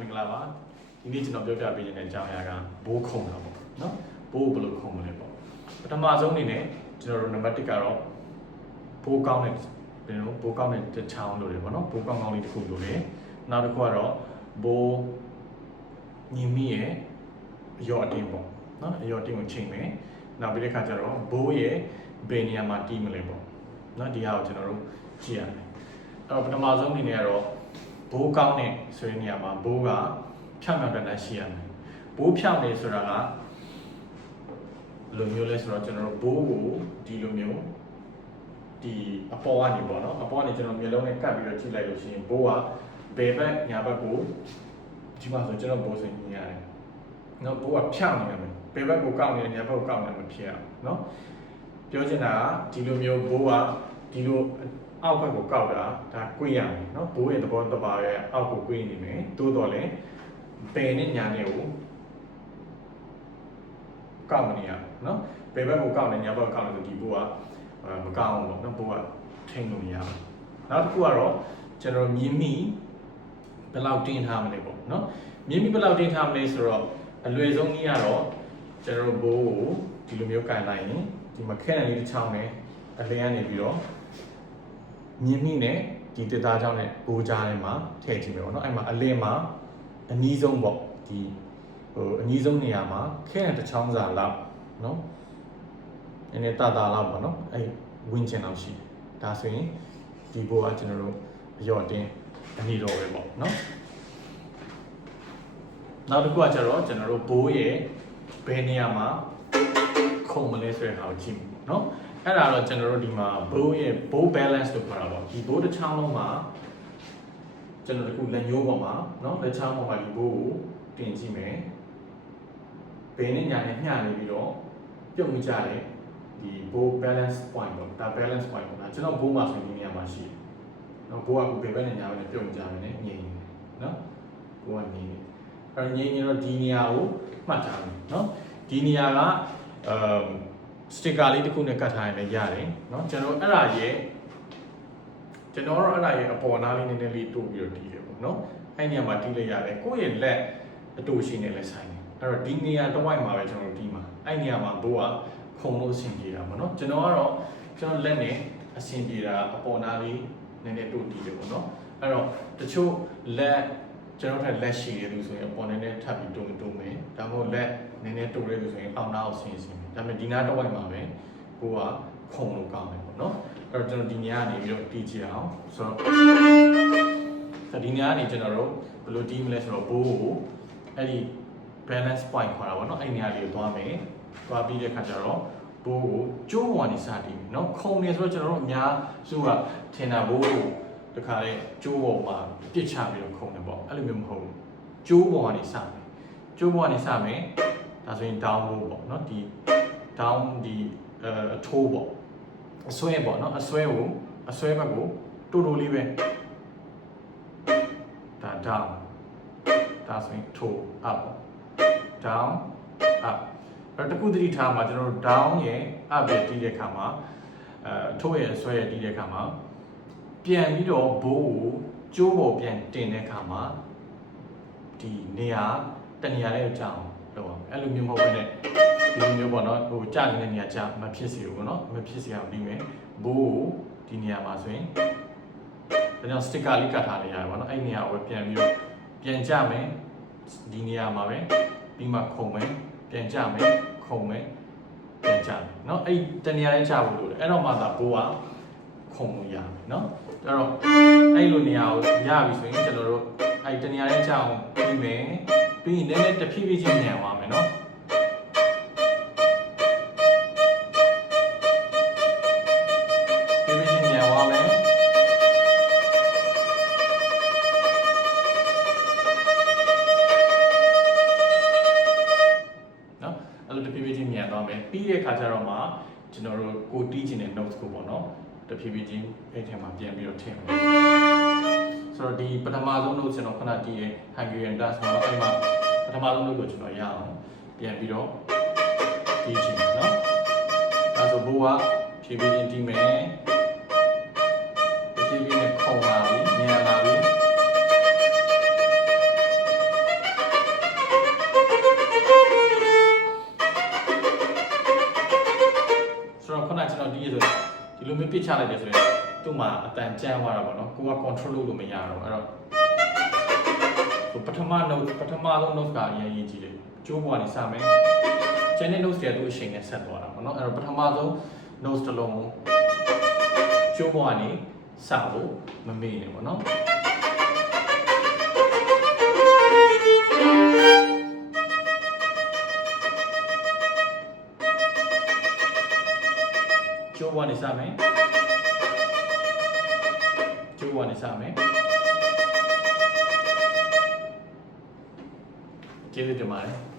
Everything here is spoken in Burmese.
မင်္ဂလာပါဒီနေ့ကျွန်တော်ပြောပြပေးခြင်းတဲ့အကြောင်းအရာကဘိုးခုံတာပေါ့နော်ဘိုးဘယ်လိုခုံမလဲပေါ့ပထမဆုံးအနေနဲ့ကျွန်တော်တို့နံပါတ်1ကတော့ဘိုးကောင်းတဲ့ဘယ်လိုဘိုးကောင်းတဲ့တစ်ချောင်းလို့လေပေါ့နော်ဘိုးကောင်းကောင်းလေးတစ်ခုလို့လေနောက်တစ်ခုကတော့ဘိုးညီမီရဲ့အရော့အတင်းပေါ့နော်အရော့အတင်းကိုချိန်မယ်နောက်ပြီးတဲ့ခါကျတော့ဘိုးရဲ့ဘယ်နေရာမှာတီးမလဲပေါ့နော်ဒီဟာကိုကျွန်တော်တို့ကြည့်ရမယ်အဲ့တော့ပထမဆုံးအနေနဲ့ကတော့ဘိုးကောင်းတဲ့ဆိုတဲ့နေရာမှာဘိုးကဖြောင်းဖြောင်းတန်းတန်းရှိရမယ်ဘိုးဖြောင်းနေဆိုတာကလိုမျိုးလဲဆိုတော့ကျွန်တော်တို့ဘိုးကိုဒီလိုမျိုးဒီအပေါ်ကနေပေါ့နော်အပေါ်ကနေကျွန်တော်မျိုးလုံးနဲ့ကပ်ပြီးတော့ကြည့်လိုက်လို့ရှိရင်ဘိုးကဘယ်ဘက်ညာဘက်ကိုဒီမှာဆိုကျွန်တော်ဘိုးစင်ညင်ရတယ်နော်ဘိုးကဖြောင်းနေရမယ်ဘယ်ဘက်ကိုကောက်နေတယ်ညာဘက်ကိုကောက်နေမှာဖြစ်အောင်နော်ပြောချင်တာကဒီလိုမျိုးဘိုးကဒီလိုအောက်ဘက်ကိုကောက်တာဒါကွေးရမယ်နော်ဘိုးရဲ့သဘောတဘာရဲ့အောက်ကိုကွေးနေမယ်တိုးတော့လေဘယ်နဲ့ညာနဲ့ကိုကောက်မနေရနော်ဘယ်ဘက်ကိုကောက်နေညာဘက်ကိုကောက်နေဆိုဒီဘိုးကမကောက်အောင်ပေါ့နော်ဘိုးကထိန်လို့မရဘူးနောက်တစ်ခုကတော့ကျွန်တော်မြင်းမိဘယ်လောက်တင်းထားမလဲပေါ့နော်မြင်းမိဘယ်လောက်တင်းထားမလဲဆိုတော့အလွယ်ဆုံးကြီးကတော့ကျွန်တော်ဘိုးကိုဒီလိုမျိုးကင်လိုက်ရင်ဒီမှာခဲနယ်လေးတစ်ချောင်းနဲ့အလင်းကနေပြီးတော့မြင်းမိနဲ့ဒီတစ်သားချောင်းနဲ့ဘိုးကြားထဲမှာထည့်ကြည့်မယ်ပေါ့နော်အဲ့မှာအလင်းမှာအနည်းဆုံးပေါ့ဒီအနည်းဆုံးနေရာမှာခဲနယ်တစ်ချောင်းစာလောက်နော်နည်းနည်းတာလောက်ပေါ့နော်အဲ့ဝင်းကျင်လောက်ရှိဒါဆိုရင်ဒီဘိုးကကျွန်တော်တို့အရော့တင်းအနည်းတော့ပဲပေါ့နော်နောက်တစ်ခုကကျတော့ကျွန်တော်တို့ဘိုးရဲ့ဘယ်နေရာမှာခုံမလဲဆိုတဲ့ဟာကိုကြည့်မယ်နော်အဲ့ဒါတော့ကျွန်တော်တို့ဒီမှာဘိုးရဲ့ bow balance လို့ခေါ်တာပေါ့ဒီဘိုးတစ်ချောင်းလုံးမှာကျွန်တော်တို့လက်ညှိုးပေါ်မှာနော်လက်ချောင်းပေါ်မှာဒီဘိုးကိုတင်ကြည့်မယ်ဘယ်နဲ့ညာနဲ့မျှနေပြီးတော့ပြုတ်မိကြတယ်ဒီ bow balance point ပေါ့ဒါ balance point ပေါ့ကျွန်တော်ဘိုးမှာဆိုရင်ဒီနေရာမှာရှိတယ်နော်ဘိုးကဘယ်ဘက်နဲ့ညာဘက်နဲ့ပြုတ်မိကြမယ်နဲ့ငြိမ်နေတယ်နော်ဘိုးကငြိမ်နေအဲ့ငြိမ်နေတော့ဒီနေရာကိုမှတ်ထားမယ်နော်ဒီနေရာကစတစ်ကာလေးတစ်ခုနဲ့ကတ်ထားရင်လည်းရတယ်เนาะကျွန်တော်အဲ့ဒါရဲ့ကျွန်တော်တော့အဲ့ဒါရဲ့အပေါ်နားလေးနည်းနည်းလေးတိုးပြီးတော့တီးတယ်ပေါ့เนาะအဲ့နေရာမှာတီးလိုက်ရတယ်ကိုယ့်ရဲ့လက်အတူရှိနေလဲဆိုင်တယ်အဲ့တော့ဒီနေရာတစ်ဝိုက်မှာပဲကျွန်တော်တီးမှာအဲ့နေရာမှာဘိုးကခုံလို့အဆင်ပြေတာပေါ့เนาะကျွန်တော်ကတော့ကျွန်တော်လက်နဲ့အဆင်ပြေတာအပေါ်နားလေးနည်းနည်းတိုးတီးတယ်ပေါ့เนาะအဲ့တော့တချို့လက်ကျွန်တော်ထက်လက်ရှိရလို့ဆိုရင်အပေါ်နည်းနည်းထပ်ပြီးတိုးမယ်ဒါမှမဟုတ်လက်နည်းနည်းတိုးရဲလို့ဆိုရင်အောက်နားကိုဆင်းဒါပေမဲ့ဒီနားတစ်ဝိုက်မှာပဲကိုကခုံလို့ကောင်းတယ်ပေါ့နော်အဲ့တော့ကျွန်တော်ဒီနေရာကနေပြီးတော့တီးကြည့်အောင်ဆိုတော့ဒီနေရာကနေကျွန်တော်တို့ဘယ်လိုတီးမလဲဆိုတော့ဘိုးကိုအဲ့ဒီ balance point ခေါ်တာပေါ့နော်အဲ့ဒီနေရာလေးကိုသွားမယ်သွားပြီးတဲ့ခါကျတော့ဘိုးကိုကျိုးပေါ်ကနေစတီးမယ်နော်ခုံနေဆိုတော့ကျွန်တော်တို့အများစုကထင်တာဘိုးကိုတခါလေကျိုးပေါ်မှာပြစ်ချပြီးတော့ခုံတယ်ပေါ့အဲ့လိုမျိုးမဟုတ်ဘူးကျိုးပေါ်ကနေစမယ်ကျိုးပေါ်ကနေစမယ်ဒါဆိုရင် down လို့ပေါ့နော်ဒီ down ဒီအထိုးပေါ့အဆွဲပေါ့နော်အဆွဲဘက်ကိုတိုးလေးပဲဒါ down ဒါဆိုရင်ထိုး up down up အဲ့တခုတတိထားမှာကျွန်တော်တို့ down ရဲ့ up ရဲ့တီးတဲ့အခါမှာထိုးရဲ့အဆွဲရဲ့တီးတဲ့အခါမှာပြန်ပြီးတော့ဘိုးကိုကျိုးပေါ်ပြန်တင်တဲ့အခါမှာဒီနေရာတနေရာလေးကိုကြာအောင်လုပ်အောင်အဲ့လိုမျိုးမဟုတ်ဘဲနဲ့ဒီလိုမျိုးပေါ့နော်ဟိုကြာနေတဲ့နေရာကြာမဖြစ်စေဘူးပေါ့နော်မဖြစ်စေအောင်ပြီးမယ်ဘိုးကိုဒီနေရာမှာဆိုရင်ဒါကြောင့်စတစ်ကာလေးကတ်ထားလိုက်ရတယ်ပေါ့နော်အဲ့နေရာကိုပြန်ပြီးတော့ပြန်ကြမယ်ဒီနေရာမှာပဲပြီးမှခုံမယ်ပြန်ကြမယ်ခုံမယ်ပြန်ကြမယ်နော်အဲ့တနေရာလေးကြာဖို့လိုတယ်အဲ့တော့မှသာဘိုးကခုံလို့ရမယ်နော်အဲ့တော့အဲ့လိုနေရာကိုရပြီဆိုရင်ကျွန်တော်တို့အဲ့တနေရာလေးကြာအောင်ပြီးမယ်ပြီးရင်လည်းတဖြည်းဖြည်းချင်းညံသွားမယ်နော်ဖြည်းဖြည်းချင်းညံသွားမယ်နော်အဲ့လိုတဖြည်းဖြည်းချင်းညံသွားမယ်ပြီးတဲ့ခါကျတော့မှကျွန်တော်တို့ကိုတီးချင်တဲ့ notes ကိုပေါ့နော်တဖြည်းဖြည်းချင်းအဲ့ထဲမှာပြန်ပြီးတော့ထည့်မယ်ဆိုတော့ဒီပထမဆုံး note ကျွန်တော်ခဏတီးရဲ့ Hungarian dance မှာအဲ့မှာပထမဆုံး note ကိုကျွန်တော်ရအောင်ပြန်ပြီးတော့တီးချင်နော်ဒါဆိုဘိုးကဖြည်းဖြည်းချင်းတီးမယ်ဖြည်းဖြည်းနဲ့ခုံလာပြီညံလာပြီ အတန်ကြမ်းသွားတာပေါ့နော်ကိုက control လုပ်လို့မရတော့အဲ့တော့ပထမ note ပထမဆုံး note ကအရင်ရေးကြည့်တယ်ကျိုးပေါ်ကနေစမယ်ကျန်တဲ့ note တွေသူ့အချိန်နဲ့ဆက်သွားတာပေါ့နော်အဲ့တော့ပထမဆုံး note တစ်လုံးကိုကျိုးပေါ်ကနေစဖို့မမေ့နဲ့ပေါ့နော်ကျိုးပေါ်နေစမယ်ကျိုးပေါ်နေစမယ်ကျေးဇူးတင်ပါတယ်